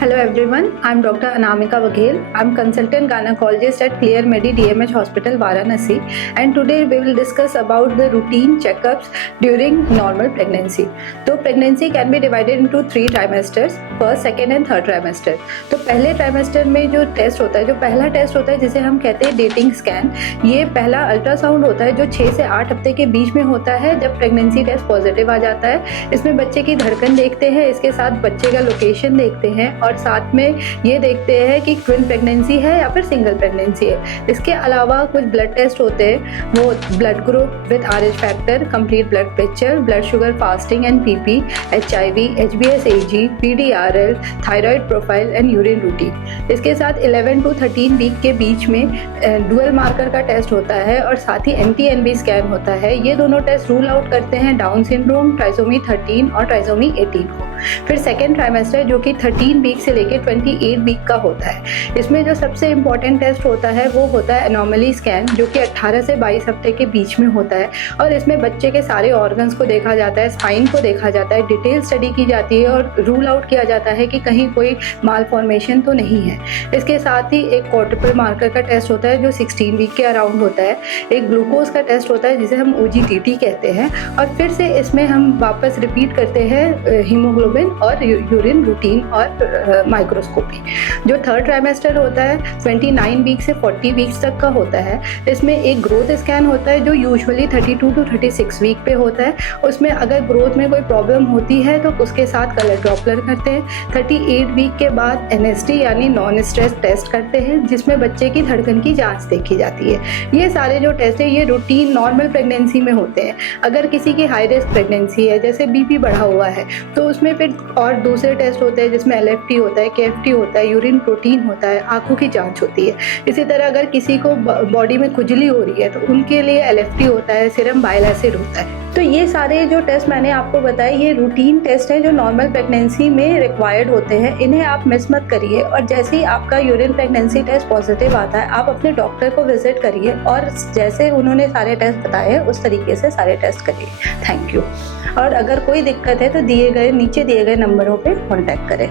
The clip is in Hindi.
Hello everyone, I'm Dr. Anamika Waghel. I'm consultant gynecologist at Clear Medi DMH Hospital, Varanasi, and today we will discuss about the routine checkups during normal pregnancy. तो pregnancy can be divided into 3 trimesters, first, second and third trimester. तो पहले trimester में जो टेस्ट होता है, जो पहला टेस्ट होता है जिसे हम कहते हैं डेटिंग स्कैन, ये पहला अल्ट्रासाउंड होता है जो 6 से 8 हफ्ते के बीच में होता है जब प्रेगनेंसी टेस्ट पॉजिटिव आ जाता है। इसमें बच्चे की धड़कन देखते हैं, इसके साथ बच्चे का लोकेशन देखते हैं और साथ में ये देखते हैं कि ट्विन प्रेगनेंसी है या फिर सिंगल प्रेगनेंसी है। इसके अलावा कुछ ब्लड टेस्ट होते हैं, वो blood group with RH factor, complete blood picture, blood sugar fasting and PP, HIV, HbS-AG, PDRL, thyroid profile and urine routine. इसके साथ 11 to 13 वीक के बीच में डुअल मार्कर का टेस्ट होता है और साथ ही NT-NB स्कैन होता है। ये दोनों टेस्ट रूल आउट करते हैं डाउन सिंड्रोम, ट्राइसोमी 13 और ट्राइसोमी 18 को। फिर सेकेंड ट्राइमेस्टर जो कि 13 वीक से लेकर 28 वीक का होता है। इसमें जो सबसे इम्पॉर्टेंट टेस्ट होता है वो होता है एनोमली स्कैन, जो कि 18 से 22 हफ्ते के बीच में होता है और इसमें बच्चे के सारे ऑर्गन्स को देखा जाता है, स्पाइन को देखा जाता है, डिटेल स्टडी की जाती है और रूल आउट किया जाता है कि कहीं कोई मालफॉर्मेशन तो नहीं है। इसके साथ ही एक क्वाड्रुपल मार्कर का टेस्ट होता है जो 16 वीक के अराउंड होता है। एक ग्लूकोज का टेस्ट होता है जिसे हम OGTT कहते हैं और फिर से इसमें हम वापस रिपीट करते हैं हीमोग्लोबिन और यूरिन रूटीन और माइक्रोस्कोपी। जो थर्ड ट्राइमेस्टर होता है 29 वीक से 40 वीक्स तक का होता है। इसमें एक ग्रोथ स्कैन होता है जो यूजुअली 32 to 36 वीक पे होता है। उसमें अगर ग्रोथ में कोई प्रॉब्लम होती है तो उसके साथ कलर डॉपलर करते हैं। 38 वीक के बाद NST यानी नॉन स्ट्रेस टेस्ट करते हैं जिसमें बच्चे की धड़कन की जांच देखी जाती है। ये सारे जो टेस्ट है ये रूटीन नॉर्मल प्रेगनेंसी में होते हैं। अगर किसी की हाई रिस्क प्रेगनेंसी है, जैसे BP बढ़ा हुआ है, तो उसमें फिर और दूसरे टेस्ट होते हैं जिसमें LFT होता है, KFT होता है, यूरिन प्रोटीन होता है, आंखों की जांच होती है। इसी तरह अगर किसी को बॉडी में खुजली हो रही है तो उनके लिए LFT होता है, सीरम बाइल एसिड होता है। तो ये सारे जो टेस्ट मैंने आपको बताए ये रूटीन टेस्ट हैं जो नॉर्मल प्रेगनेंसी में रिक्वायर्ड होते हैं। इन्हें आप मिस मत करिए और जैसे ही आपका यूरिन प्रेगनेंसी टेस्ट पॉजिटिव आता है आप अपने डॉक्टर को विजिट करिए और जैसे उन्होंने सारे टेस्ट बताए उस तरीके से सारे टेस्ट करिए। Thank you. और अगर कोई दिक्कत है तो नीचे दिए गए नंबरों पे कांटेक्ट करें।